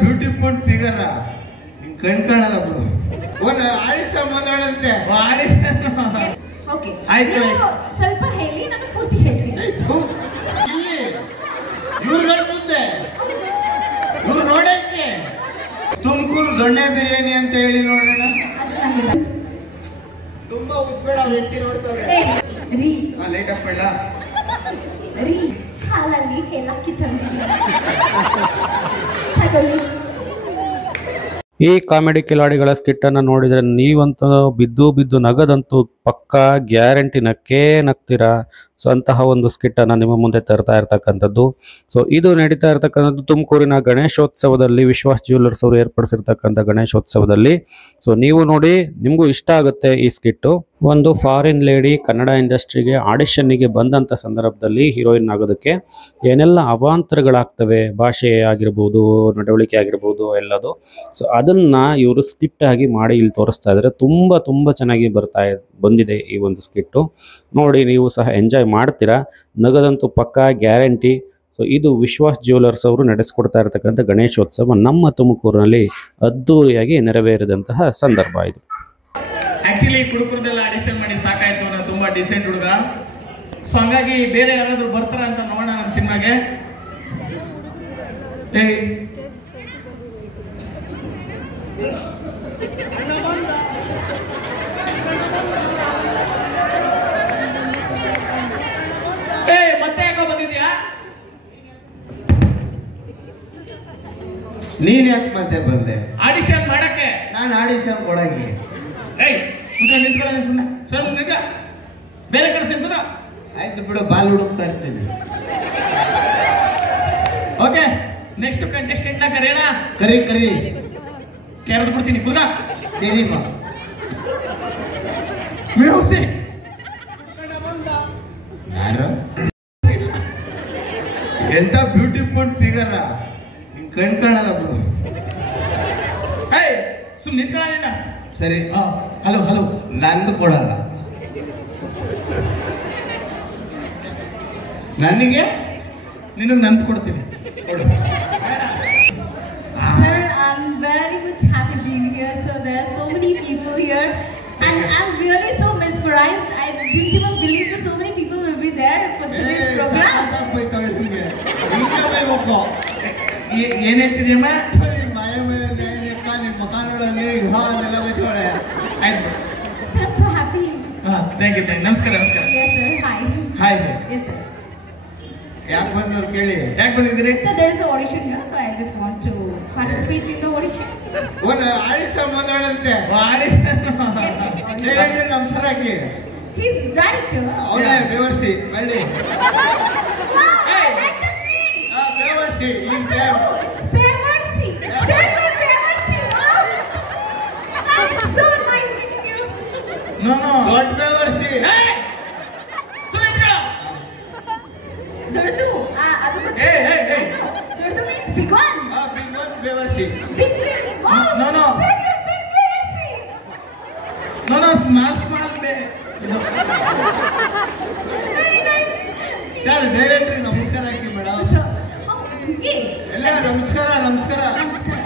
Beautiful figure ಕಣ್ ಕಾಣಲ್ಲ ಬಿಡು. ಒಂದು ಆಡಿಷನ್ ಮಾತಾಡಂತೆ ಆಡಿಷನ್. ಓಕೆ ಆಯ್ತು ಸ್ವಲ್ಪ ಹೇಳಿ, ನಾನು ಪೂರ್ತಿ ಹೇಳ್ತೀನಿ. ಆಯ್ತು. ಇಲ್ಲಿ ಇವ್ರ ಮುಂದೆ ಇವ್ರು ನೋಡಕ್ಕೆ ತುಮಕೂರು ದೊಣ್ಣೆ ಬಿರಿಯಾನಿ ಅಂತ ಹೇಳಿ ನೋಡೋಣ. ತುಂಬಾ ಉತ್ಬೇಡ ಅವ್ರು ಹೆಂಡತಿ ನೋಡ್ತಾವ್ರೆ. ರೀ ಲೈಟ್ ಹಾಕೊಳ್ಳ ರೀ, ಹಾಲಲ್ಲಿ ಹೇಳಾಕಿ ತಗೊಳ್ಳಿ. ಈ ಕಾಮಿಡಿ ಕಿಲಾಡಿಗಳ ಸ್ಕಿಟ್ ಅನ್ನು ನೋಡಿದರೆ ನೀವಂತೂ ಬಿದ್ದು ಬಿದ್ದು ನಗದಂತೂ ಪಕ್ಕಾ ಗ್ಯಾರಂಟಿ ನಕ್ಕೇ ನಗ್ತೀರಾ. ಸೊ ಅಂತಹ ಒಂದು ಸ್ಕಿಟ್ ಅನ್ನು ನಿಮ್ಮ ಮುಂದೆ ತರ್ತಾ ಇರ್ತಕ್ಕಂಥದ್ದು. ಸೊ ಇದು ನಡೀತಾ ಇರ್ತಕ್ಕಂಥದ್ದು ತುಮಕೂರಿನ ಗಣೇಶೋತ್ಸವದಲ್ಲಿ, ವಿಶ್ವಾಸ್ ಜ್ಯುವೆಲ್ಲರ್ಸ್ ಅವರು ಏರ್ಪಡಿಸಿರ್ತಕ್ಕಂಥ ಗಣೇಶೋತ್ಸವದಲ್ಲಿ. ಸೊ ನೀವು ನೋಡಿ, ನಿಮಗೂ ಇಷ್ಟ ಆಗುತ್ತೆ ಈ ಸ್ಕಿಟ್ಟು. ಒಂದು ಫಾರಿನ್ ಲೇಡಿ ಕನ್ನಡ ಇಂಡಸ್ಟ್ರಿಗೆ ಆಡಿಷನ್ನಿಗೆ ಬಂದಂಥ ಸಂದರ್ಭದಲ್ಲಿ ಹೀರೋಯಿನ್ ಆಗೋದಕ್ಕೆ ಏನೆಲ್ಲ ಅವಾಂತರಗಳಾಗ್ತವೆ, ಭಾಷೆ ಆಗಿರ್ಬೋದು, ನಡವಳಿಕೆ ಆಗಿರ್ಬೋದು ಎಲ್ಲದು. ಸೊ ಅದನ್ನು ಇವರು ಸ್ಕಿಟ್ ಆಗಿ ಮಾಡಿ ಇಲ್ಲಿ ತೋರಿಸ್ತಾ ಇದ್ದಾರೆ. ತುಂಬ ಚೆನ್ನಾಗಿ ಬಂದಿದೆ ಈ ಒಂದು ಸ್ಕಿಟ್ಟು. ನೋಡಿ, ನೀವು ಸಹ ಎಂಜಾಯ್ ಮಾಡ್ತೀರಾ, ನಗದಂತೂ ಪಕ್ಕಾ ಗ್ಯಾರಂಟಿ. ಸೊ ಇದು ವಿಶ್ವಾಸ್ ಜ್ಯುವೆಲ್ಲರ್ಸ್ ಅವರು ನಡೆಸಿಕೊಡ್ತಾ ಇರತಕ್ಕಂಥ ಗಣೇಶೋತ್ಸವ ನಮ್ಮ ತುಮಕೂರಿನಲ್ಲಿ ಅದ್ದೂರಿಯಾಗಿ ನೆರವೇರಿದಂತಹ ಸಂದರ್ಭ ಇದು. ಆಕ್ಚುಲಿ ಕುಡುಕುರದೆಲ್ಲ ಆಡಿಷನ್ ಮಾಡಿ ಸಾಕಾಯ್ತು, ನಾನು ತುಂಬಾ ಡಿಸೆಂಟ್ ಹುಡುಗ. ಸೊ ಹಂಗಾಗಿ ಬೇರೆ ಯಾರಾದ್ರೂ ಬರ್ತಾರ ಅಂತ ನೋಡೋಣ ನನ್ನ ಸಿನಿಮಾಗೆ. ಮತ್ತೆ ಯಾಕೋ ಬಂದಿದ್ಯಾ? ನೀನ್ ಯಾಕೆ ಮತ್ತೆ ಬಂದೆ? ಆಡಿಷನ್ ಮಾಡಕ್ಕೆ. ನಾನು ಆಡಿಷನ್ ಕೊಡಂಗೆ. ನಿಂತ್ಕೊಳ್ಳ ಸುಮ್ಮನೆ ಸ್ವಲ್ಪ ನಿಜ, ಬೇರೆ ಕಡೆ ಸಿಗ್ತದ. ಆಯ್ತು ಬಿಡು, ಬಾಲ್ ಹುಡುಕ್ತಾ ಇರ್ತೀನಿ. ಓಕೆ, ನೆಕ್ಸ್ಟ್ ಕಂಟೆಸ್ಟೆಂಟ್ ನ ಕರೆಯೋಣ. ಕರಿ ಕೇರಳ ಬಿಡ್ತೀನಿ. ಕುದ ಕೇರಿ ಬಾ. ಯಾರು? ಎಂತ ಬ್ಯೂಟಿಫುಲ್ ಫಿಗರ್ ಕಣ್ ಕಾಣಲ್ಲ ಬಿಡು. ಸುಮ್ ನಿಂತ್ಕೊಳ್ಳ. ಸರಿ, ಹಲೋ. ನಂದು ಕೊಡಲ್ಲ, ನನಗೆ ನಿನಗೆ ನಂದು ಕೊಡ್ತೀನಿ. Sir, I'm very much happy being here. So there are so many people here, and I'm really so mesmerized. I didn't even believe that so many people will be there for today's program. ಏನ್ ಹೇಳ್ತಿದ್ಯಮ್ಮ? ನಿಮ್ಮ ಮಕಾನಗಳಲ್ಲಿ ಅದೆಲ್ಲ ಬೈತೋಳೆ. ಆಯ್ತು. Sir, I'm so happy. Thank you. ನಮಸ್ಕಾರ. Yes, sir. Hi. Hi sir. Yes, sir. ಯಾಕೆ ಬಂದವ್ರು ಕೇಳಿ? ಯಾಕೆ ಬಂದಿದ್ದೀರಿ? So there is an audition here, so I just want to participate in the audition. ಒಂದು ಆಡಿಷನ್ ಮಾತಾಡಂತೆ ಆಡಿಷನ್. ನಮಸ್ಕಾರ ಹಾಕಿ. He's director. ಅವನೇ ಬೇವರ್ಸಿ ಬಳ್ಳಿ. Wow, I like the name. ಬೇವರ್ಸಿ. It's Beversi. Sir, Beversi. That's so nice meeting you. No. ದೊಡ್ಡ ಬೇವರ್ಸಿ. Durdu. Adu gotte. Hey. Durdu means big one. Big one ಬೇವರ್ಸಿ. Big. Wow. No. Sir, you're big Beversi. No, small bit. Very nice. Sir, directory ನಮಸ್ಕಾರ ಹಾಕಿ madam. So, how? Okay. ಎಲ್ಲ ನಮಸ್ಕಾರ.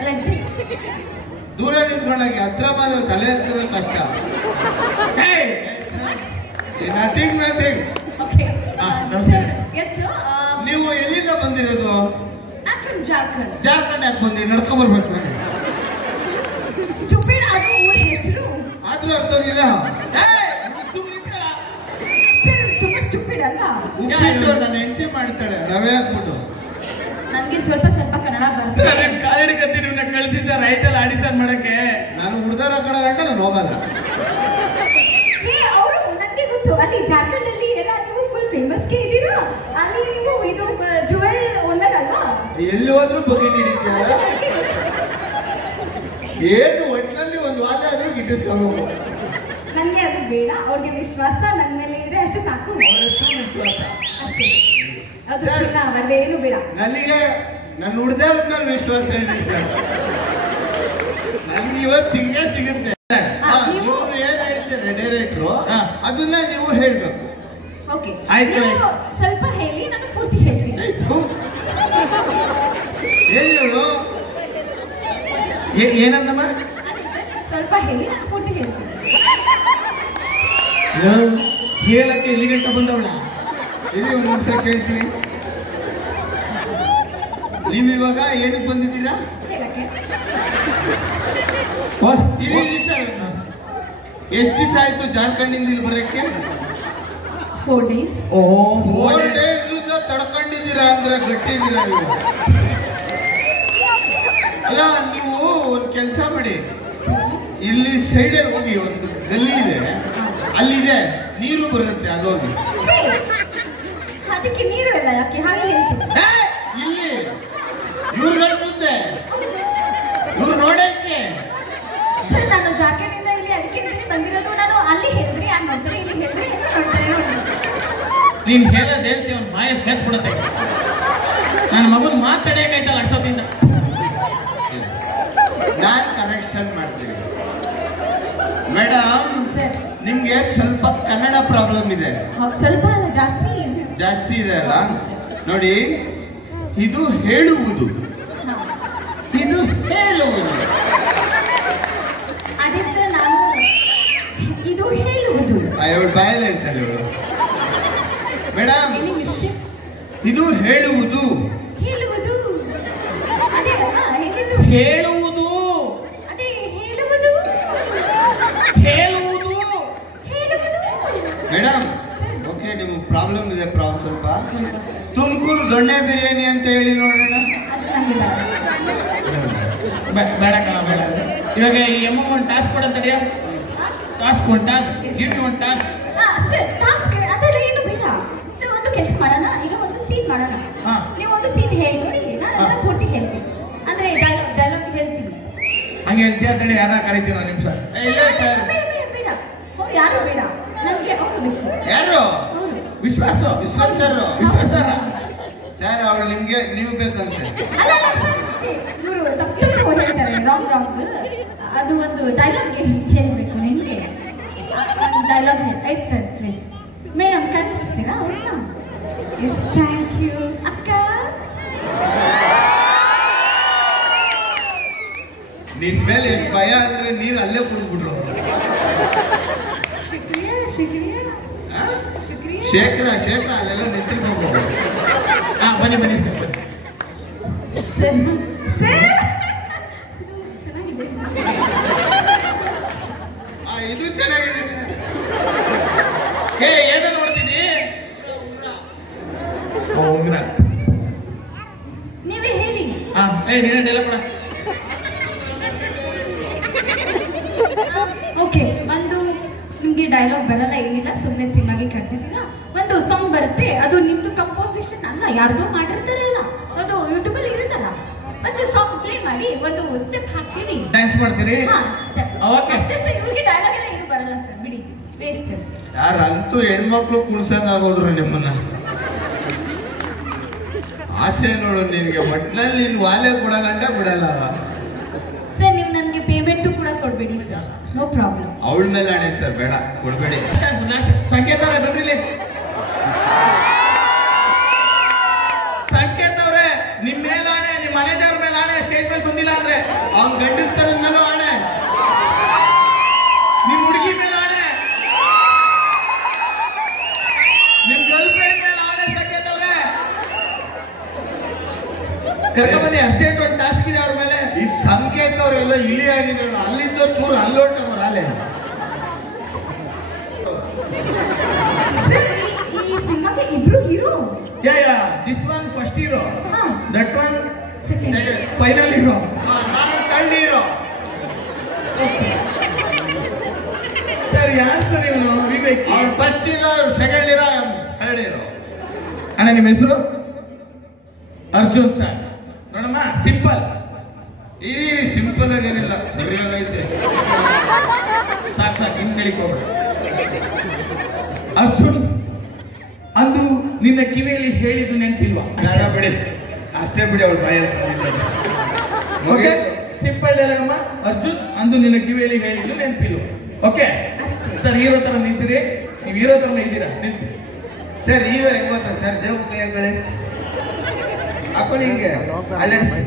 Like this. ದೂರ ನಿಂತ್ಕೊಂಡಾಗೆ ಹತ್ರ ಬಂದು ತಲೆ ಎತ್ತಿರೋ ಕಷ್ಟ. Nothing. Okay. Sir, yes, sir. ನೀವು ಎಲ್ಲಿಂದ ಬಂದಿರೋದು? I'm from Jharkhand. ಜಾರ್ಖಂಡ್ ಯಾಕೆ ಬಂದ್ರಿ? ನಡ್ಕೊಂಡ್ ಬರ್ಬೇಕು. Stupid, adu ur hesru. ಆದ್ರೂ ಅರ್ಥ ಆಗಿಲ್ಲ. Sir, ತುಂಬಾ stupid ಅಲ್ಲ? ಉಪ್ಪಿಟ್ಟು ನನ್ನ ಹೆಂಡತಿ ಮಾಡ್ತಾಳೆ, ರವೆ ಹಾಕ್ಬಿಟ್ಟು. ನನಗೆ ಸ್ವಲ್ಪ ಕನ್ನಡ ಬರ್ತದೆ. ಸರ್, ಕಾಲೇಜ್ ಕತ್ತಿ ನಿಮ್ಮನ್ನ ಕಳಿಸಿ ಸರ್, ಆಯ್ತಲ್ಲ ಆಡಿಷನ್ ಮಾಡಕ್ಕೆ. ನಾನು ಹುಡ್ದಾರ ಕಡೆ ಗಂಟ ನಾನು ಹೋಗಲ್ಲ. ಅವರು ನನಗೆ ಗೊತ್ತು, ಅಲ್ಲಿ ಜಾರ್ಖಂಡ್ ಅಲ್ಲಿ ಎಲ್ಲ ನೀವು ಫುಲ್ ಫೇಮಸ್ ಗೆ ಇದ್ದೀರಾ. ಅಲ್ಲಿ ನೀವು ಇದು ಜುವೆಲ್ ಓನರ್ ಅಲ್ವಾ? ಎಲ್ಲಿ ಹೋದ್ರು ಬಗ್ಗೆ ಹಿಡಿತೀಯಲ್ಲ. ಏನು ಒಟ್ಟಿನಲ್ಲಿ ಒಂದು ವಾದ ಆದ್ರೂ ಗಿಟ್ಟಿಸ್ಕೊಂಡು. ನನಗೆ ಅದು ಬೇಡ, ಅವ್ರಿಗೆ ವಿಶ್ವಾಸ ನನ್ನ ಮೇಲೆ ಇದೆ, ಅಷ್ಟು ಸಾಕು. ವಿಶ್ವಾಸ ಅಷ್ಟೇ, ಅದು ಚಿನ್ನ ಮದುವೆ ಏನು ಬೇಡ. ನನಗೆ ನನ್ನ ಹುಡ್ದಾರ ಮೇಲೆ ವಿಶ್ವಾಸ ಇದೆ ಸರ್. ನನ್ಗೆ ಇವತ್ತು ಸಿಗುತ್ತೆ. ನೀವು ಏನ್ ಹೇಳ್ತೀರ ಡೈರೆಕ್ಟ್ರು, ಅದನ್ನ ನೀವು ಹೇಳ್ಬೇಕು. ಓಕೆ, ಆಯ್ತು. ಸ್ವಲ್ಪ ಹೇಳಿ, ನಾನು ಪೂರ್ತಿ ಹೇಳ್ತೀನಿ. ಆಯ್ತು, ಹೇಳಿ. ಏನಂತಮ್ಮ? ಅದೇ ಸರ್ ಸ್ವಲ್ಪ ಹೇಳಿ ನಾನು ಪೂರ್ತಿ ಹೇಳ್ತೀನಿ. ಹೇಳಕ್ಕೆ ಇಲ್ಲಿ ಗಂಟ ಬಂದವಳ ಇಲ್ಲಿ ಒಂದು ನಿಮಿಷ ಕೇಳ್ತೀನಿ. ನೀವು ಇವಾಗ ಏನಕ್ಕೆ ಬಂದಿದ್ದೀರಾ? ಹೇಳಕ್ಕೆ ಇಲ್ಲಿ ಸರ್ ಎಷ್ಟು ದಿವಸ ಆಯ್ತು ಜಾರ್ಖಂಡಿಂದ ಇಲ್ಲಿ ಬರೋಕ್ಕೆ? 4 days. 4 days ತಡ್ಕೊಂಡಿದ್ದೀರಾ ಅಂದ್ರೆ ಗಟ್ಟಿದ್ದೀರಾ ನೀವು. ಅಲ್ಲ ನೀವು ಒಂದು ಕೆಲಸ ಮಾಡಿ, ಇಲ್ಲಿ ಸೈಡಲ್ಲಿ ಹೋಗಿ ಒಂದು ಗಲ್ಲಿ ಇದೆ, ಅಲ್ಲಿದೆ ನೀರು ಬರುತ್ತೆ, ಅಲ್ಲೋಗಿ. ಅದಕ್ಕೆ ನೀರು ಇಲ್ಲ ಯಾಕೆ ಹಾಗೆ ಹೇಳ್ತೀನಿ. ಇಲ್ಲಿ ಇವ್ರ ಮುಂದೆ ಇವ್ರು ನೋಡಕ್ಕೆ ಸರ್ ನಾನು ಜಾಕೆಟಿಂದ ಇಲ್ಲಿ ಅದಕ್ಕೆ ಬಂದಿರೋದು. ನಾನು ಅಲ್ಲಿ ಹೇಳ್ರಿ ಯಾಕೆ ಮಾಡ್ತಾರೆ, ಇಲ್ಲಿ ಹೇಳ್ರಿ ನೋಡ್ತಾರೆ. ನೀನ್ ಹೇಳೋದು ಹೇಳ್ತೀವಿ ಅವ್ನು ಬಾಯ ಬೆತ್ ಬಿಡುತ್ತೆ. ನನ್ನ ಮಗನ ಮಾತಾಡೋಕಾಯ್ತಲ್ಲ ಅಷ್ಟೊತ್ತಿಂದ. ನಾನು ಕರೆಕ್ಷನ್ ಮಾಡ್ತೀನಿ ಮೇಡಮ್. ಸರ್ ನಿಮ್ಗೆ ಸ್ವಲ್ಪ ಕನ್ನಡ ಪ್ರಾಬ್ಲಮ್ ಇದೆ. ಸ್ವಲ್ಪ ಅಲ್ಲ ಜಾಸ್ತಿ ಇದೆ ಅಲ್ಲ. ನೋಡಿ, ಇದು ಹೇಳುವುದು, ಇದು ಹೇಳುವುದು. ಅದೇ ಸರ್ ನಾನು ಇದು ಹೇಳುವುದು. ಇವಳು ಬಾಯಲ್ಲಿ ಹೇಳ್ತಾರೆ ಇವಳು. ಮೇಡಮ್ ಇದು ಹೇಳುವುದು. ಹೇಳುವುದು ಅದೇ ಅಲ್ಲ ಹೇಳಿದ್ದು. ಹೇಳುವುದು ಅದೇ ಹೇಳುವುದು. ಹೇಳುವುದು ಹೇಳುವುದು ಮೇಡಮ್ ಓಕೆ, ನಿಮ್ಗೆ ಪ್ರಾಬ್ಲಮ್ ಇದೆ ಸ್ವಲ್ಪ. ತುಮಕೂರು ದೊಣ್ಣೆ ಬಿರಿಯಾನಿ ಅಂತ ಹೇಳಿ ನೋಡೋಣ. ಅದು ನನಗೆ ಬೇಡ ಬೇಡ. ಇವಾಗ ಈ ಎಮ್ಮ ಒಂದು ಟಾಸ್ಕ್ ಕೊಡಂತದ್ಯಾ? ಟಾಸ್ಕ್ ಒಂದು ಟಾಸ್ಕ್ ಗಿವ್ ಮಿ ಒಂದು ಟಾಸ್ಕ್. ಸರ್ ಟಾಸ್ಕ್ ಅದೆಲ್ಲ ಏನು ಬೇಡ ಸರ್. ಒಂದು ಕೆಲಸ ಮಾಡೋಣ, ಈಗ ಒಂದು ಸೀನ್ ಮಾಡೋಣ. ನೀವು ಒಂದು ಸೀನ್ ಹೇಳ್ಕೊಡಿ, ನಾನು ಅದನ್ನ ಪೂರ್ತಿ ಹೇಳ್ತೀನಿ. ಅಂದ್ರೆ ಡೈಲಾಗ್ ಹೇಳ್ತೀನಿ. ಹಂಗೆ ಹೇಳ್ತೀಯ ಅಂತೇಳಿ ಯಾರನ್ನ ಕರಿತೀವಿ ಒಂದು ನಿಮಿಷ. ಇಲ್ಲ ಸರ್, ಬೇಡ ಅವ್ರು ಯಾರು ಬೇಡ, ನನಗೆ ಅವ್ರು ಬೇಕು. ಯಾರು? ವಿಶ್ವಾಸ ಸರ್. ಸರ್ ಅವಳು ನಿಮ್ಗೆ ನೀವು ಬೇಕಂತೆ. ಅಲ್ಲ ಇವರು ತಪ್ಪು ಹೇಳ್ತಾರೆ, ರಾಂಗ್. ಅದು ಒಂದು ಡೈಲಾಗ್ ಹೇಳ್ಬೇಕು ನಿಮಗೆ. ಡೈಲಾಗ್ ಹೇಳಿ ಸರ್ ಪ್ಲೀಸ್. ಮೇಡಮ್ ಕಲಿಸ್ತೀರಾ ಅವ್ರನ್ನ? ಎಸ್ ಥ್ಯಾಂಕ್ ಯು ಅಕ್ಕ. ನಿನ್ ಮೇಲೆ ಎಷ್ಟು ಭಯ ಅಂದ್ರೆ ನೀರು ಅಲ್ಲೇ ಕುಡಿದ್ಬಿಟ್ರು. ಶುಕ್ರಿಯಾ ಶೇಖರ ಅಲ್ಲೆಲ್ಲ ನಿಂತಿರ್ಬೇಕು. ಬನ್ನಿ ಸರ್. ಚೆನ್ನಾಗಿದೆ. ಇದು ಚೆನ್ನಾಗಿದೆ. ಏನೋ ನೋಡ್ತೀನಿ. ಉಂಗ್ರ ನೀವೇ ಹೇಳಿ. ನೀನೇ ಡೈಲಾಗ್ ಕೊಡ. ಓಕೆ, ಒಂದು ನಿಮ್ಗೆ ಡೈಲಾಗ್ ಬರಲ್ಲ ಏನಿಲ್ಲ, ಸುಮ್ಮನೆ ಸಿನಿಮಾಗೆ ಕರ್ತಿದ್ದೀರಾ. ಒಂದು ಸಾಂಗ್ ಬರುತ್ತೆ, ಅದು ನಿಮ್ದು ಕಂಪೋಸಿಷನ್ ಅಲ್ಲ, ಯಾರ್ದೋ ಮಾಡಿರ್ತಾರಲ್ಲ, ಅದು ಯೂಟ್ಯೂಬ್ ಅಲ್ಲಿ ಇರುತ್ತಲ್ಲ. ಒಂದು ಸಾಂಗ್ ಪ್ಲೇ ಮಾಡಿ ಒಂದು ಸ್ಟೆಪ್ ಹಾಕ್ತೀವಿ, ಡ್ಯಾನ್ಸ್ ಮಾಡ್ತೀರಿ. ಅಷ್ಟೇ ಸರ್. ಇವ್ರಿಗೆ ಡೈಲಾಗ್ ಎಲ್ಲ ಏನು ಬರಲ್ಲ ಸರ್, ಬಿಡಿ ವೇಸ್ಟ್. ಯಾರು ಅಂತೂ ಹೆಣ್ಮಕ್ಳು ಕುಳ್ಸಂಗ್ ಆಗೋದ್ರು ನಿಮ್ಮನ್ನ. ಆಸೆ ನೋಡು ನಿನ್ಗೆ, ಒಟ್ನಲ್ಲಿ ನೀನ್ ವಾಲೆ ಕೊಡಗಂಟ ಬಿಡಲ್ಲ ಸರ್. ನೀವು ನನಗೆ ಪೇಮೆಂಟು ಕೂಡ ಕೊಡ್ಬೇಡಿ ಸರ್, ನೋ ಪ್ರಾಬ್ಲಮ್. ಅವಳ ಮೇಲೆ ಆಣೆ ಸರ್, ಬೇಡ ಕೊಡ್ಬೇಡಿ. ಸಂಕೇತ ಬರ್ರಿಲಿ. ಸಂಕೇತ ಅವ್ರೆ, ನಿಮ್ ಮೇಲೆ ಆಣೆ, ನಿಮ್ ಮನೆದೇವ್ರ ಮೇಲೆ ಆಣೆ, ಸ್ಟೇಜ್ ಮೇಲೆ ಬಂದಿಲ್ಲ ಅಂದ್ರೆ. ಅವ್ನ್ ಗಂಡಸ್ತನದಿಂದಲೂ ಆಣೆ, ನಿಮ್ ಹುಡುಗಿ ಮೇಲೆ ಆಣೆ, ನಿಮ್ ಗರ್ಲ್ ಫ್ರೆಂಡ್ ಮೇಲೆ ಆಣೆ. ಸಂಕೇತ ಅವ್ರೆ ಕರ್ಕೊಂಡ್ಬನ್ನಿ, ಅರ್ಜೆಂಟ್ ಒಂದು ಟಾಸ್ಕ್ ಇದೆ ಅವ್ರ ಮೇಲೆ. ಈ ಸಂಕೇತ ಅವರೆಲ್ಲ ಇಲಿ ಆಗಿದ್ರು, ಅಲ್ಲಿಂದ ಪೂರ ಅಲ್ಲೋಟವ್ರ ಅಲೆ. ಈ ಸಿನಿಮಾಗೆ ಇಬ್ರು hero. This one first hero, ಹಾ, that one second, final hero. ನಾನು ಥರ್ಡ್ ಹೀರೋ. ಸರ್ ಯಾರು ಸರ್ ಇವನು? ವಿವೇಕ್. ಅವ್ರು first hero, second hero, third hero. ಅಣ್ಣ ನಿಮ್ಮ ಹೆಸರು? ಅರ್ಜುನ್ ಸರ್. ನೋಡಮ್ಮ, ಸಿಂಪಲ್. ಇರಿ ಸಿಂಪಲ್ ಆಗೇನಿಲ್ಲ, ಸರಿಯಾಗೈತೆ. ಸಾಕು ನಿಮ್ ಹೇಳಿಕ್ ಹೋಗ್ಬೇಡ. ಅರ್ಜುನ್, ಅಂದು ನಿನ್ನ ಕಿವಿಯಲ್ಲಿ ಹೇಳಿದ್ದು ನೆನಪಿಲ್ವಾ? ಬೇಡ ಬಿಡಿ, ಅಷ್ಟೇ ಬಿಡಿ. ಅವಳು ಬಾಯಲ್ಲಿ ತಂದಿದ್ದಾರೆ. Okay, simple dialogue. ಅರ್ಜುನ್, ಅಂದು ನಿನ್ನ ಕಿವಿಯಲ್ಲಿ ಹೇಳಿದ್ದು ನೆನಪಿಲ್ವಾ? Okay sir. ಹೀರೋ ತರ ನಿಂತಿರಿ, ನೀವು ಹೀರೋ ತರ ಇದ್ದೀರಾ, ನಿಂತಿರಿ. ಸರ್ ಹೀರೋ ಹೆಂಗ್ ಗೊತ್ತಾ ಸರ್? ಜೇಬು ಕೈ ಹಾಕೊಳ್ಳಿ, ಹಿಂಗೆ ಅಲ್ಲಾಡಿಸಿ.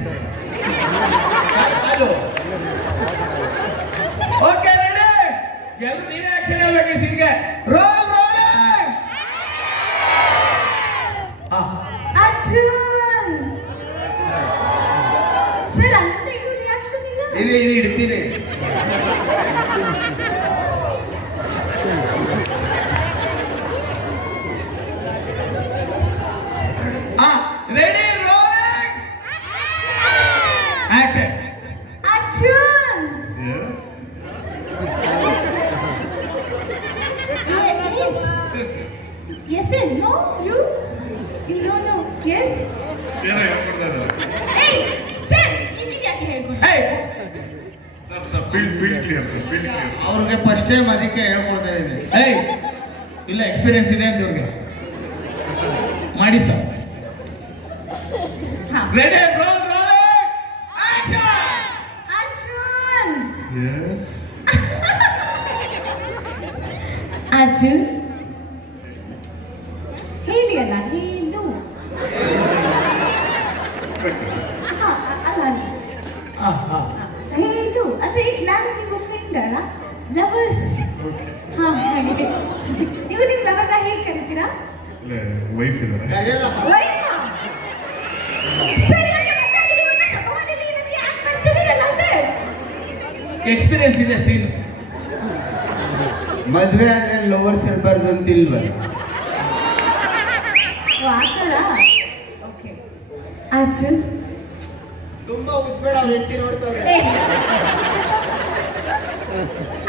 ಸರ್ ಅಂದ್ರೆ ಇದು ರಿಯಾಕ್ಷನ್ ಇಲ್ಲ. ಇರಿ ಇಡ್ತೀನಿ. Ready rolling action. Arjun Yes. yes yes no you no yes ಏನೋ ಹೇಳ್ಕೊಡ್ತಾ ಇದ್ದಾರೆ. ಏಯ್ ಸರ್ ನಿಮಗೆ ಯಾಕೆ ಹೇಳ್ಕೊಡ್ತೀರಾ? Sir field clear sir, field clear. ಅವ್ರಿಗೆ ಫಸ್ಟ್ ಟೈಮ್ ಅದಕ್ಕೆ ಹೇಳ್ಕೊಡ್ತಾ ಇದ್ದೀನಿ. ಇಲ್ಲ ಎಕ್ಸ್ಪೀರಿಯನ್ಸ್ ಇದೆ ಅಂತ ಇವ್ರಿಗೆ ಮಾಡಿ sir. Ready roll rolling action. Arjun Yes. Arjun ಹೇಳಿ ಅಲ್ಲ ಹೇಳು. ಅಲ್ಲ ಹೇಳು ಅಂದ್ರೆ ನಾನು ನಿಮ್ಮ ಫ್ರೆಂಡ್ ಅಲ್ಲ, ಲವರ್ಸ್. ಹಾ ಹಾಗೆ ನೀವು ನಿಮ್ಮ ಲವರ್ನ ಹೇಗೆ ಕರಿತೀರಾ? ವೈಫ್ ಇದ್ದಾರೆ. ವೈಫಾ? ಸರ್ ಯಾಕೆ ಗೊತ್ತಾಗಿದೆ ಇವನ್ನ ಕರ್ಕೊಂಡ್ಬಂದಿಲ್ಲಿ ನನಗೆ ಯಾಕೆ ಮಾಡ್ತಿದ್ದೀರಲ್ಲ ಸರ್? ಎಕ್ಸ್ಪೀರಿಯನ್ಸ್ ಇದೆ ಸೀನ್. ಮದ್ವೆ ಆದ್ರೆ ಲವರ್ಸ್ ಇರಬಾರ್ದು ಅಂತ ಇಲ್ವಲ್ಲ? ಆತರ ಓಕೆ. ಅರ್ಜುನ್ ತುಂಬಾ ಉಜ್ಬೇಡ, ಅವ್ರು ಹೆಂಡತಿ ನೋಡ್ತಾವ್ರೆ.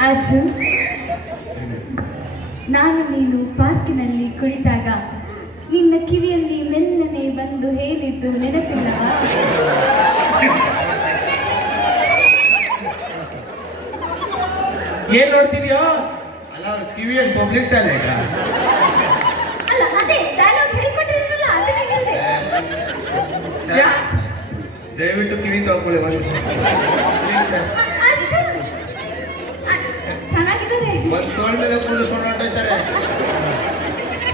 ಅರ್ಜುನ್ ನಾನು ನೀನು ಪಾರ್ಕಿನಲ್ಲಿ ಕುಳಿತಾಗ ನಿನ್ನ ಕಿವಿಯಲ್ಲಿ ಮೆಲ್ಲನೆ ಬಂದು ಹೇಳಿದ್ದು ನೆನಪಿಲ್ಲವಾ? ಏನ್ ನೋಡ್ತಿದ್ಯೋ? ಅಲ್ಲ ಅವ್ರ ಕಿವಿಯಲ್ಲಿ ಪಬ್ಲಿಕ್ ತಾನೆ ಈಗ. ಅಲ್ಲ ಅದೇ ಡೈಲಾಗ್ ಹೇಳ್ಕೊಟ್ಟಿದ್ರಲ್ಲ ಅದನ್ನೇ ಹೇಳಿದೆ. ದಯವಿಟ್ಟು ಕಿವಿ ತಗೊಳ್ಳಿ ಒಂದು. ಅರ್ಜುನ್ ಚೆನ್ನಾಗಿದ್ದಾರೆ. ಒಂದ್ ತೋಳ್ ಮೇಲೆ ಕೂಡಿಸ್ಕೊಂಡು ಹೊರಟೋಯ್ತಾರೆ.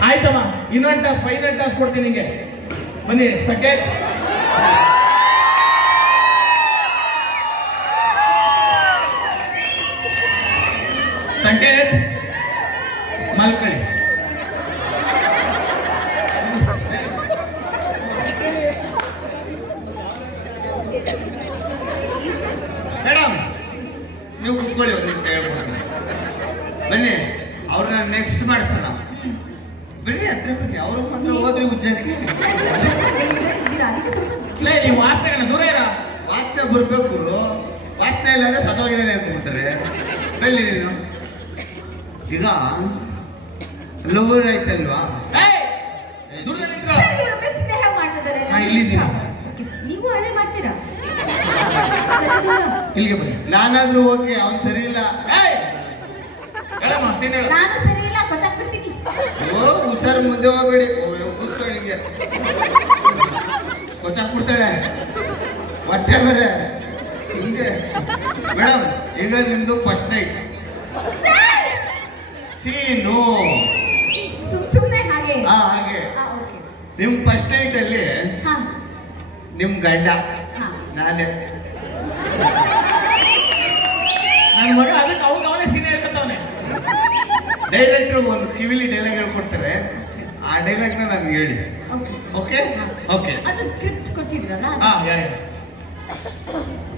ಆಯ್ತಮ್ಮ, ಇನ್ನೊಂದು ಟಾಸ್, ಫೈನಲ್ ಟಾಸ್ ಕೊಡ್ತೀನಿ ನಿಂಗೆ. ಬನ್ನಿ ಸಂಕೇತ್. ಸಂಕೇತ್ ಮಲ್ಕಳಿ. ಮೇಡಮ್ ನೀವು ಕೂತ್ಕೊಳ್ಳಿ, ಒಂದು ನಿಮಿಷ ಹೇಳ್ಕೊಡ್ತೀನಿ. ಬನ್ನಿ ಅವ್ರನ್ನ ನೆಕ್ಸ್ಟ್ ಮಾಡಿಸೋಣ. ಬನ್ನಿ ಹತ್ರ ಬನ್ನಿ. ಅವರು ಮಾತ್ರ ಹೋದ್ರಿ ಉಜ್ಜಕ್ಕೆ. ನೀವು ವಾಸನೆಗಳ ದೂರ ಇರ. ವಾಸನೆ ಬರ್ಬೇಕು ಗುರು. ವಾಸನೆ ಇಲ್ಲಾಂದ್ರೆ ಸತ್ತೋಗಿದ್ದೇನೆ ಅನ್ಕೊಂತಾರೆ. ಬನ್ನಿ ನೀನು. ಈಗ ಲವರ್ ಆಯ್ತಲ್ವಾ? ಮಿಸ್ಬಿಹೇವ್ ಮಾಡ್ತಿದ್ದಾರೆ. ಇಲ್ಲಿದ್ದೀನಿ. ನೀವು ಅದೇ ಮಾಡ್ತೀರಾ? ಇಲ್ಲಿಗೆ ಬನ್ನಿ. ನಾನಾದ್ರೂ ಓಕೆ, ಅವ್ನು ಸರಿ ಇಲ್ಲ. ನಾನು ಸರಿ ಇಲ್ಲ, ಕೊಚ್ಚಾಕ್ಬಿಡ್ತೀನಿ. ಓ ಹುಷಾರು, ಮುಂದೆ ಹೋಗ್ಬೇಡಿ. ಕೂಸ್ಕೊಂಡಿಗೆ ಕೊಚ್ಚಾಕ್ಬಿಡ್ತಾಳೆ ಹೊಟ್ಟೆ ಬೇರೆ ಹಿಂಗೆ. ಮೇಡಮ್ ಈಗ ನಿಮ್ದು ಫಸ್ಟ್ ನೈಟ್ ಸೀನು. ಸುಮ್ಮನೆ ಹಾಗೆ. ಹಾಗೆ ನಿಮ್ ಫಸ್ಟ್ ನೈಟ್ ಅಲ್ಲಿ ನಿಮ್ ಗಂಡ ನಾನೇ. ನನ್ನ ಮಗ ಅದಕ್ಕೆ ಅವನೇ ಸೀನ್ ಹೇಳ್ಕೊತಾವನೆ. ಡೈರೆಕ್ಟ್ರು ಒಂದು ಕಿವಿಲಿ ಡೈಲಾಗ್ ಹೇಳ್ಕೊಡ್ತಾರೆ. ಆ ಡೈಲಾಗ್ನ ನನ್ಗೆ ಹೇಳಿ. Okay okay. ಅದು ಸ್ಕ್ರಿಪ್ಟ್ ಕೊಟ್ಟಿದ್ರಲ್ಲ?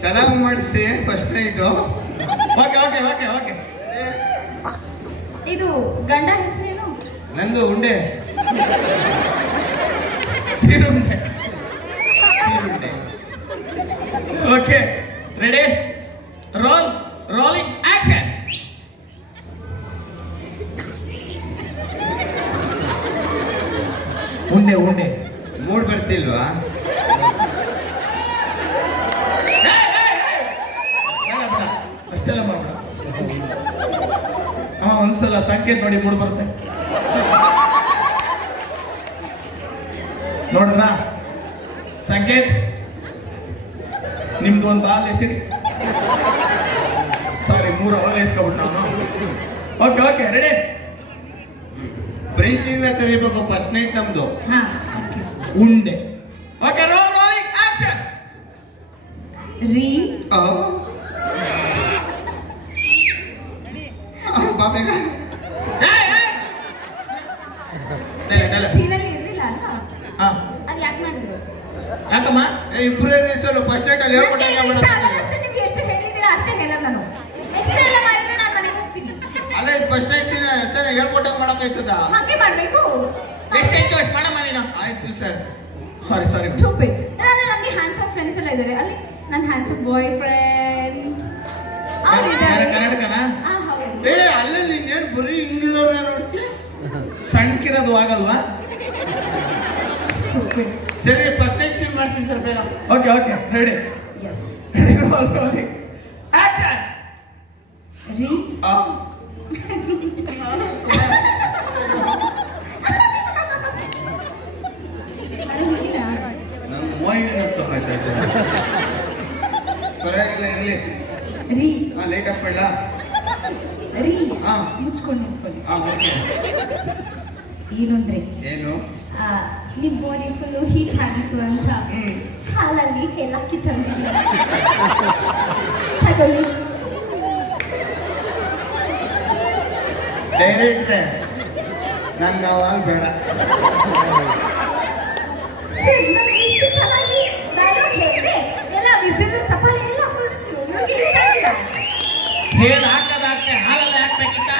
ಚೆನ್ನಾಗಿ ಮಾಡಿಸಿ first night. Okay okay okay okay. ಇದು ಗಂಡ ಹೆಸರೇನು? ನಂದು ಉಂಡೆ. ಸೀರುಂಡೆ. ಸೀರುಂಡೆ. Okay ready rolling action. ಉಂಡೆ ಮೂಡ್ ಬರ್ತಿಲ್ವಾ? ಅಷ್ಟೆಲ್ಲ ಮಾಡ. ಒಂದ್ಸಲ ಸಂಕೇತ್ ನೋಡಿ ಮೂಡ್ ಬರುತ್ತೆ. ನೋಡಿದ್ರ ಸಂಕೇತ್, ನಿಮ್ದು ಒಂದು ಬಾಲ್ ಎಸಿರಿ. ಸಾರಿ, 3 ಅವರ್ ಎಸ್ಕೊಬಿಟ್ಟು ನಾನು. Okay okay ready. ಪ್ರೀತಿಯಿಂದ ಕರಿಬೇಕು ಫಸ್ಟ್ ನೈಟ್ ನಮ್ದು. ಉಂಡೆ. Okay rolling action. ರೀ ಬಾಬೇಗ ಸೀನಲ್ಲಿ ಇರ್ಲಿಲ್ಲ ಅಲ್ಲ? ಅದು ಯಾಕೆ ಮಾಡಿದ್ರು? ಯಾಕಮ್ಮ? ಇಂಪ್ರೂವೈಸೇಷನ್ ಫಸ್ಟ್ ನೈಟ್ ಅಲ್ಲಿ ಹೇಳ್ಕೊಟ್ಟಂಗೆ ಇಷ್ಟ ಮಾಡೋದು. ಆಗಲ್ಲ ಸರ್, ನಿಮ್ಗೆ ಎಷ್ಟು ಹೇಳಿದ್ದೀರಾ ಅಷ್ಟೇ ಹೇಳೋದು ನಾನು. ಎಕ್ಸ್ಟ್ರಾ ಎಲ್ಲ ಮಾಡಿದ್ರೆ ನಾನು ಮನೆಗೆ ಹೋಗ್ತೀನಿ. ಅಲ್ಲ ಇದು ಫಸ್ಟ್ ನೈಟ್ ಸೀನ್ ಅಂತಾನೆ ಹೇಳ್ಕೊಟ್ಟಂಗೆ ಮಾಡಕ್ಕಾಯ್ತದ? ಹಾಗೆ ಮಾಡ್ಬೇಕು. ಎಷ್ಟಾಯ್ತು ಅಷ್ಟು ಮಾಡಮ್ಮ ನೀನು. ಆಯ್ತು ಸರ್. ಸಾರಿ Stupid. ನನಗೆ ಹ್ಯಾಂಡ್ಸಮ್ ಫ್ರೆಂಡ್ಸ್ ಎಲ್ಲ ಇದ್ದಾರೆ. ಅಲ್ಲಿ ನನ್ನ ಹ್ಯಾಂಡ್ಸಮ್ ಬಾಯ್ ಫ್ರೆಂಡ್ ಕರ್ನಾಟಕನಾ? ಹೌದು. ಏ ಅಲ್ಲೇ ನೀನೇನು ಬರೀ ಹಿಂಗಿರೋರ್ನ ನೋಡ್ತೀಯ? ಸಣ್ಣಕಿರೋದು ಆಗಲ್ವಾ? Stupid. ಸರಿ ಫಸ್ಟ್ ನೈಟ್ ಸೀನ್ ಮಾಡಿಸಿ ಸರ್ ಬೇಗ. Okay ready Yes. Ready rolling action. ರೀ ಆ. ನಂಗೆ ಮೋಹಿನಿ ಅಂತ ಆಯ್ತಾಯ್ತು. ಪರವಾಗಿಲ್ಲ ಇರಲಿ. ರೀ ಲೈಟ್ ಅಪ್ ಮಾಡಲ? ರೀ ಹಾ. ಮುಚ್ಕೊಂಡು ನಿಂತ್ಕೊಳ್ಳಿ. ಓಕೆ. ಏನು ಅಂದ್ರೆ ಏನು? ನಿಮ್ ಬಾಡಿ ಫುಲ್ಲು ಹೀಟ್ ಆಗಿತ್ತು ಅಂತ ಹಾಲಲ್ಲಿ ಏಲಕ್ಕಿ ತಂದಿದ್ದೀನಿ. ತಗೊಳ್ಳಿ. ಡೈರೆಕ್ಟ್ ನನ್ಗೆ ಅವಾಗ ಬೇಡ. ಸರ್, ನಾನು ಇಷ್ಟು ಚೆನ್ನಾಗಿ ಡೈಲಾಗ್ ಹೇಳಿದೆ, ಎಲ್ಲ ವಿಸಿಲು ಚಪಾಳಿ ಎಲ್ಲ ಹೊರಟಿದ್ರು. ನನಗೆ ಇಷ್ಟ ಇಲ್ಲ. ಹೇಳ ಹಾಕದಾಗ್ತೆ ಹಾಲಲ್ಲಿ ಹಾಕ್ಬೇಕಿತ್ತ?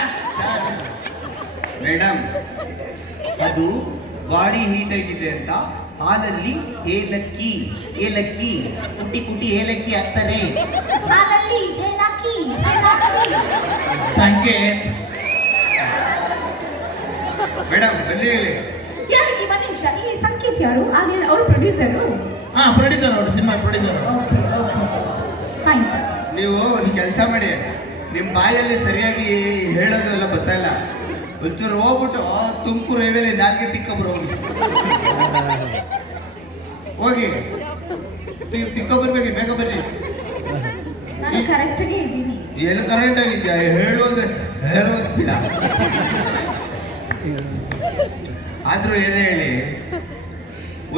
ಮೇಡಮ್ ಅದು ಬಾಡಿ ಹೀಟ್ ಆಗಿದೆ ಅಂತ ಹಾಲಲ್ಲಿ ಏಲಕ್ಕಿ ಕುಟ್ಟಿ ಏಲಕ್ಕಿ ಹಾಕ್ತಾರೆ. ಹಾಲಲ್ಲಿ ಏಲಕ್ಕಿ. ಸಂಕೇತ್ ಮೇಡಮ್ ಬಲ್ಲಿ ಹೇಳಿ. ಯಾರು ಈ ಒಂದು ನಿಮಿಷ, ಈ ಸಂಕೇತ್ ಯಾರು? ಆಗಲಿಲ್ಲ, ಅವರು ಪ್ರೊಡ್ಯೂಸರು. ಪ್ರೊಡ್ಯೂಸರ್ ಅವರು, cinema producer. Okay fine sir. ನೀವು ಒಂದು ಕೆಲಸ ಮಾಡಿ, ನಿಮ್ಮ ಬಾಯಲ್ಲಿ ಸರಿಯಾಗಿ ಹೇಳೋದೆಲ್ಲ ಗೊತ್ತಾಯಿಲ್ಲ. ಒಂಚೂರು ಹೋಗ್ಬಿಟ್ಟು ತುಮಕೂರು ರೈಲ್ವೆಲಿ ನಾಲ್ಗೆ ತಿಕ್ಕಬ್ರು ಹೋಗಿ ತಿಕ್ಕೊಬರ್ಬೇಕು. ಬೇಗ ಬರ್ರಿ. ನಾನು ಕರೆಕ್ಟಾಗಿ ಇದ್ದೀನಿ. ಎಲ್ಲಿ ಕರೆಂಟ್ ಆಗಿದ್ಯಾ? ಹೇಳು ಅಂದ್ರೆ ಹೇಳೋದಿಲ್ಲ. ಆದ್ರೂ ಏನೇ ಹೇಳಿ,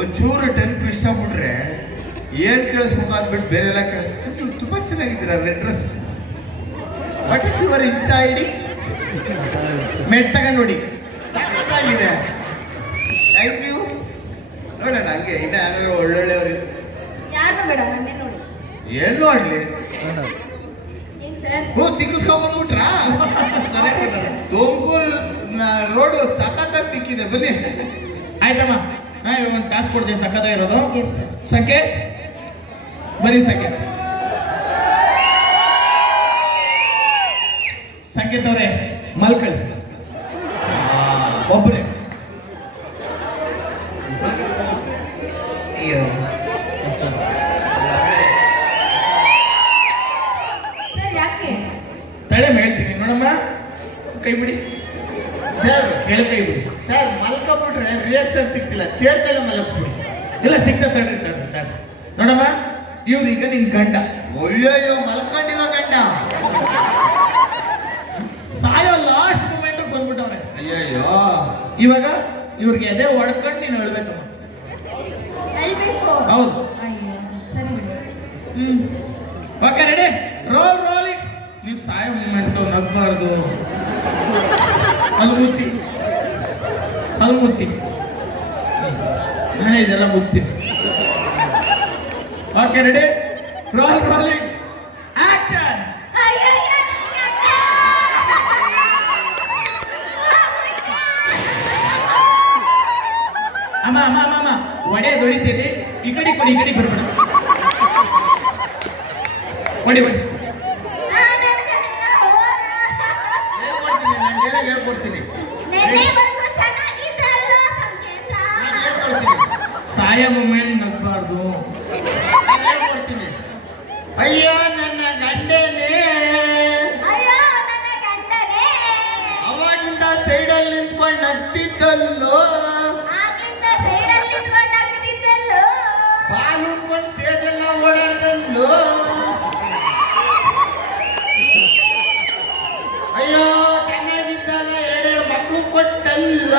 ಒಂಚೂರು ಟೆಂಪ್ ಇಷ್ಟಪಟ್ರೆ ಏನ್ ಕೇಳಿಸ್ಬೇಕು ಅಂದ್ಬಿಟ್ಟು ಬೇರೆ ಎಲ್ಲ ಕೇಳಿಸ್ಬೇಕು. ನೀವು ತುಂಬಾ ಚೆನ್ನಾಗಿದ್ದೀರಾ. Red dress. What is your insta ID? ಮೆಟ್ ತಗೊಂಡು ನೋಡಿ. ಸಾಕಾಗಿದೆ. Thank you. ನೋಡೋಣ ಹಂಗೆ ಇನ್ನ ಯಾರು ಒಳ್ಳೊಳ್ಳೆಯವ್ರು. ಯಾರು ಬೇಡ, ನನ್ನೇ ನೋಡಿ. ಏನ್ ನೋಡ್ಲಿ? ಏನ್ ಸರ್? ತಿಕ್ಕಿಸ್ಕೊಂಡ್ಬಿಟ್ರಾ? ತುಮಕೂರು ರೋಡ್ ಸಖತ್ತಾಗಿ ತಿಕ್ಕಿದೆ. ಬನ್ನಿ. ಆಯ್ತಮ್ಮ, ಒಂದು ಟಾಸ್ಕ್ ಕೊಡ್ತೀವಿ ಸಕ್ಕತ್ತಾಗಿರೋದು. Yes sir. ಸಂಕೇತ್ ಬರೀ ಸಂಕೇತ್. ಸಂಕೇತ್ ಅವರೇ ಮಲ್ಕಳಿ ಒಬ್ಬರೇ. ಅಯ್ಯೋ ಸರ್ ಯಾಕೆ? ತಡೆ ಹೇಳ್ತೀನಿ ನೋಡಮ್ಮ. ಕೈ ಬಿಡಿ ಸರ್. ಹೇಳಿ, ಕೈ ಬಿಡಿ. ಸರ್ ಮಲ್ಕೊಂಡ್ಬಿಟ್ರೆ ರಿಯಾಕ್ಷನ್ ಸಿಗ್ತಿಲ್ಲ. ಚೇರ್ ಮೇಲೆ ಮಲಗಿಸ್ಬಿಡಿ. ಇಲ್ಲ ಸಿಗ್ತ ತಡ್ರಿ ನೋಡಮ್ಮ. ಇವ್ರೀಗ ನಿನ್ ಗಂಡ. ಒಳ್ಳೆಯೋ ಮಲ್ಕೊಂಡಿರೋ ಗಂಡ. ಸಾಯೋ ಲಾಸ್ಟ್ ಮೂಮೆಂಟ್ ಬಂದ್ಬಿಟ್ಟವ್ರೆ. ಅಯ್ಯಯ್ಯೋ. ಇವಾಗ ಇವ್ರಿಗೆ ಎದೆ ಹೊಡ್ಕೊಂಡು ನೀನು ಹೇಳ್ಬೇಕಮ್ಮ. ಹೇಳ್ಬೇಕು. ಹೌದು. ಅಯ್ಯೋ ಸರಿ ಬಿಡಿ. Okay ready rolling. ನೀವು ಸಾಯೋ ಮೂಮೆಂಟ್ ನಗ್ಬಾರ್ದು. ಅಲ್ಲಿ ಮುಚ್ಚಿ ನಾನೇ ಇದೆಲ್ಲ ಮುಚ್ತೀನಿ. Okay ready rolling action. ಅಮ್ಮ ಒಡೆ ಹೊಡಿತೀರಿ. ಈ ಕಡೆ ಬರ್ಬೇಡ. ಹೊಡಿ ಹೇಳ್ಕೊಡ್ತೀನಿ. ಸಾಯ ಮೂಮೆಂಟ್ ನಗ್ಬಾರ್ದು. ಹೇಳ್ಕೊಡ್ತೀನಿ. ಅಯ್ಯೋ ನನ್ನ ಗಂಡನೇ, ಅವಾಗಿಂದ ಸೈಡಲ್ಲಿ ನಿಂತ್ಕೊಂಡು ನಗ್ತಿದ್ದಲ್ಲೋ, ಬಾಲ್ ಉಟ್ಕೊಂಡು ಸ್ಟೇಜ್ ಎಲ್ಲ ಓಡಾಡ್ದಲ್ಲೋ. ಅಯ್ಯೋ ಚೆನ್ನಾಗಿದ್ದಾಗ ಎರಡೆರಡು ಮಕ್ಕಳು ಕೊಟ್ಟಲ್ಲ.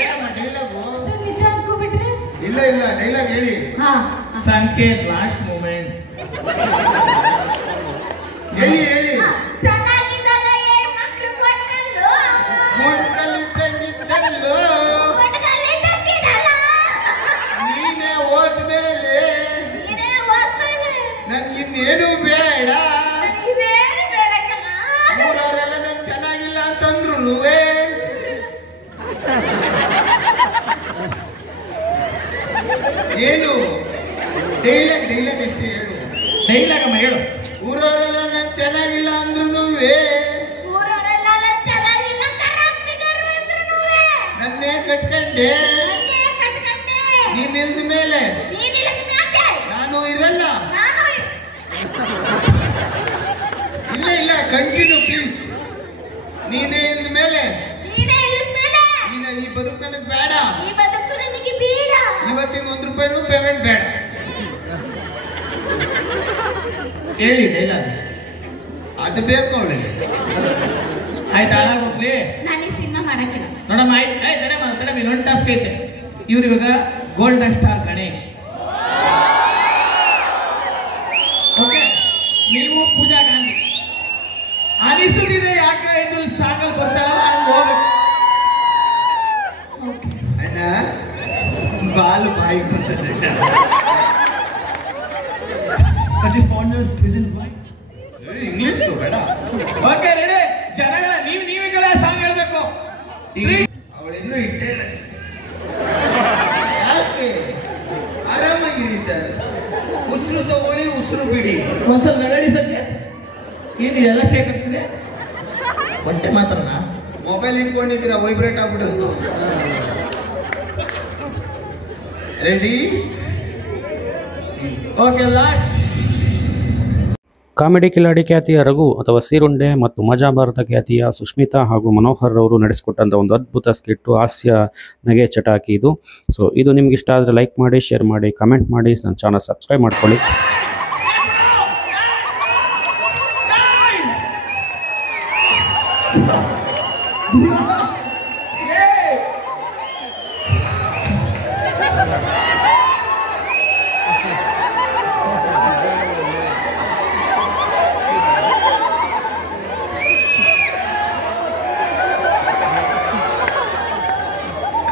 ಏನಮ್ಮ ಡೈಲಾಗು? ನಿಜ ಅನ್ಕೋಬಿಟ್ರೆ? ಇಲ್ಲ ಡೈಲಾಗ್ ಹೇಳಿ. ಸಂಕೇತ್ ಲಾಸ್ಟ್ ಮೂಮೆಂಟ್ ಹೇಳಿ. ಚೆನ್ನಾಗಿದ್ದಾಗ ಎರಡು ಮಕ್ಕಳು ಕೊಟ್ಟಲ್ಲೋ, ಮುಟ್ಕಲ್ಲಿದ್ದಂಗಿದ್ದಲ್ಲೋ, ಏನು ಬೇಡ, ಇದೇನು ಬೇಡ ಕಣ. ಊರವರೆಲ್ಲ ನನ್ ಚೆನ್ನಾಗಿಲ್ಲ ಅಂತಂದ್ರು ಏನು ಡೈಲಾಗ್ ಅಷ್ಟೇ ಹೇಳು. ಡೈಲಾಗಮ್ಮ ಹೇಳು. ಊರವರೆಲ್ಲ ನನ್ ಚೆನ್ನಾಗಿಲ್ಲ ಅಂದ್ರು ಊರವರೆಲ್ಲ ನನ್ ಚೆನ್ನಾಗಿಲ್ಲ ಕರಾಪ್ಪಿಗರು ಅಂದ್ರುನುವೆ. ನನ್ನೇ ಕಟ್ಕಂಡೆ, ನನ್ನೇ ಕಟ್ಕಂಡೆ. ನೀನ್ ಇಲ್ದ ಮೇಲೆ ನೀನಿಲ್ಲದ ಮ್ಯಾಚೆ ನಾನು ಇರಲ್ಲ. ನಾನು ಇಲ್ಲ ಕಂಟಿನ್ಯೂ ಪ್ಲೀಸ್. ನೀನೇ ಇಲ್ದ ಮೇಲೆ ನೀನೇ ಇಲ್ಲದ ಮೇಲೆ ಈಗ ಈ ಬದುಕು ನನಗೆ ಬೇಡ. ಈ ಬದುಕು ನನಗೆ ಬೇಡ. ಇವತ್ತಿನ ₹1 ಪೇಮೆಂಟ್ ಬೇಡ. ಹೇಳಿ ಡೈಲಾಗ್. ಅದು ಬೇಕು ಅವಳಿಗೆ. ಆಯ್ತು ಹಾಳಾಗೋಗ್ಲಿ. ನಾನು ಈ ಸಿನಿಮಾ ಮಾಡಕ್ಕಿಲ್ಲ. ನೋಡಮ್ಮ ಆಯ್ತು ತಡಮಿ ಇನ್ನೊಂದು ಟಾಸ್ಕ್ ಐತೆ. ಇವ್ರು ಇವಾಗ ಗೋಲ್ಡನ್ ಸ್ಟಾರ್ ಗಣೇಶ್. ಓಕೆ, ನೀವು ಪೂಜಾ ಗಾಂಧಿ. ಅನಿಸುತ್ತಿದೆ ಯಾಕೆ ಇದು ಸಾಗಲ್ ಬರ್ತಾರಲ್ಲ ಹಂಗೆ ಹೋಗ್ಬೇಕು. ಅಣ್ಣ ಬಾಲು ಬಾಯಿ ಬರ್ತದೆ. ಇಂಗ್ಲಿಷ್ ಬೇಡ. ಓಕೆ ರೆಡಿ ಜನಗಳ ನೀವುಗಳ ಸಾಂಗ್ ಹೇಳ್ಬೇಕು. ಅವಳಿನ್ನೂ ಇಟ್ಟೇ ಇಲ್ಲ. ಯಾಕೆ? ಆರಾಮಾಗಿರಿ ಸರ್. ಉಸಿರು ತಗೊಳ್ಳಿ, ಉಸಿರು ಬಿಡಿ. ಒಂದ್ಸಲ ನಗಡಿ ಸಂಖ್ಯೆ ಏನು ಎಲ್ಲ ಶೇಕ್ ಆಗ್ತಿದೆ. ಹೊಟ್ಟೆ ಮಾತ್ರನ ಮೊಬೈಲ್ ಇಟ್ಕೊಂಡಿದ್ದೀರಾ, ವೈಬ್ರೇಟ್ ಆಗ್ಬಿಡೋದು. ರೆಡಿ? Okay last. ಕಾಮಿಡಿ ಕಿಲಾಡಿ ಖ್ಯಾತಿಯ ರಘು ಅಥವಾ ಸೀರುಂಡೆ ಮತ್ತು ಮಜಾ ಭಾರತ ಖ್ಯಾತಿಯ ಸುಷ್ಮಿತಾ ಹಾಗೂ ಮನೋಹರ್ ಅವರು ನಡೆಸಿಕೊಟ್ಟಂಥ ಒಂದು ಅದ್ಭುತ ಸ್ಕಿಟ್ಟು, ಹಾಸ್ಯ ನಗೆ ಚಟಾಕಿ ಇದು. ಸೊ ಇದು ನಿಮ್ಗೆ ಇಷ್ಟ ಆದರೆ ಲೈಕ್ ಮಾಡಿ, ಶೇರ್ ಮಾಡಿ, ಕಮೆಂಟ್ ಮಾಡಿ, ನನ್ನ ಚಾನಲ್ ಸಬ್ಸ್ಕ್ರೈಬ್ ಮಾಡ್ಕೊಳ್ಳಿ.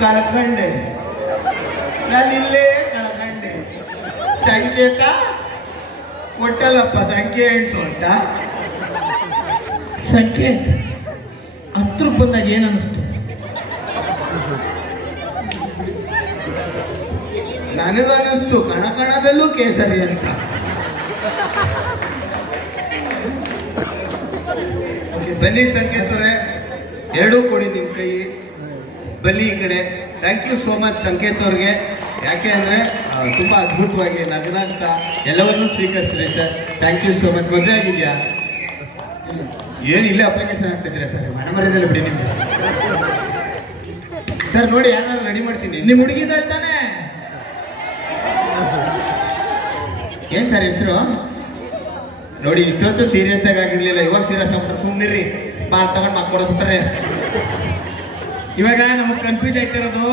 ಕಳ್ಕಂಡೆ, ನಾನಿಲ್ಲೇ ಕಳ್ಕಂಡೆ. ಸಂಕೇತ ಕೊಟ್ಟಲ್ಲಪ್ಪ, ಸಂಖ್ಯೆ ಎಣಿಸು ಅಂತ. ಸಂಕೇತ್ ಹತ್ರಕ್ಕೆ ಬಂದಾಗ ಏನು ಅನ್ನಿಸ್ತು? ನನಗನ್ನಿಸ್ತು ಕಣಕಣದಲ್ಲೂ ಕೇಸರಿ ಅಂತ. ಬನ್ನಿ ಸಂಕೇತವ್ರೆ, ಎರಡೂ ಕೊಡಿ ನಿಮ್ಮ ಕೈ. ಬನ್ನಿ ಈ ಕಡೆ. Thank you so much Sanket ಅವ್ರಿಗೆ. ಯಾಕೆ ಅಂದರೆ ತುಂಬ ಅದ್ಭುತವಾಗಿ ನಗನಾಗ್ತಾ ಎಲ್ಲವನ್ನೂ ಸ್ವೀಕರಿಸಿದೆ sir. Thank you so much. ಮದುವೆ ಆಗಿದೆಯಾ? ಏನು ಇಲ್ಲೇ ಅಪ್ಲಿಕೇಶನ್ ಆಗ್ತಿದ್ರೆ ಸರ್, ಮನಮರ್ಯಾದೆಲ್ಲ ಬಿಡಿ ನಿಮಗೆ. ಸರ್ ನೋಡಿ, ಯಾರು ರೆಡಿ ಮಾಡ್ತೀನಿ. ನಿಮ್ಮ ಹುಡುಗಿ ಹೇಳ್ತಾನೆ. ಏನು ಸರ್ ಹೆಸರು? ನೋಡಿ, ಇಷ್ಟೊತ್ತು ಸೀರಿಯಸ್ ಆಗಿರ್ಲಿಲ್ಲ, ಇವಾಗ ಸೀರಿಯಸ್ ಆಗ್ಬಿಟ್ರೆ ಸುಮ್ಮನಿರಿ. ಬಾ ತಗೊಂಡು ಮಕ್ಕಳು ಇವಾಗ ನಮಗೆ ಕನ್ಫ್ಯೂಸ್ ಆಗ್ತಿರೋದು,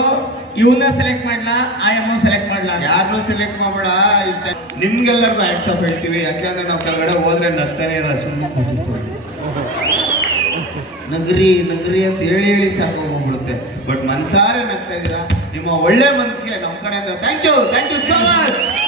ಇವನ್ನ ಸೆಲೆಕ್ಟ್ ಮಾಡ್ಲಾ ಆ ಅಮ್ಮ ಸೆಲೆಕ್ಟ್ ಮಾಡ್ಲಾ? ಯಾರನ್ನೂ ಸೆಲೆಕ್ಟ್ ಮಾಡಬೇಡ. ನಿಮ್ಗೆಲ್ಲರಿಗೂ ಹ್ಯಾಟ್ಸ್ ಆಫ್ ಹೇಳ್ತೀವಿ. ಯಾಕೆಂದ್ರೆ ನಾವು ಕೆಳಗಡೆ ಹೋದ್ರೆ ನಗ್ತಾನೆ ಇರಲ್ಲ, ಸುಮ್ಮನೆ ಕೂತಿತ್ತು. ನಗರಿ ಅಂತ ಹೇಳಿ ಸಾಕೋಗ್ಬಿಡುತ್ತೆ. ಬಟ್ ಮನ್ಸಾರೆ ನಗ್ತಾ ಇದ್ದೀರಾ. ನಿಮ್ಮ ಒಳ್ಳೆ ಮನ್ಸಿಗೆ ನಮ್ಮ ಕಡೆಯಿಂದ ಥ್ಯಾಂಕ್ ಯು ಸೋ ಮಚ್.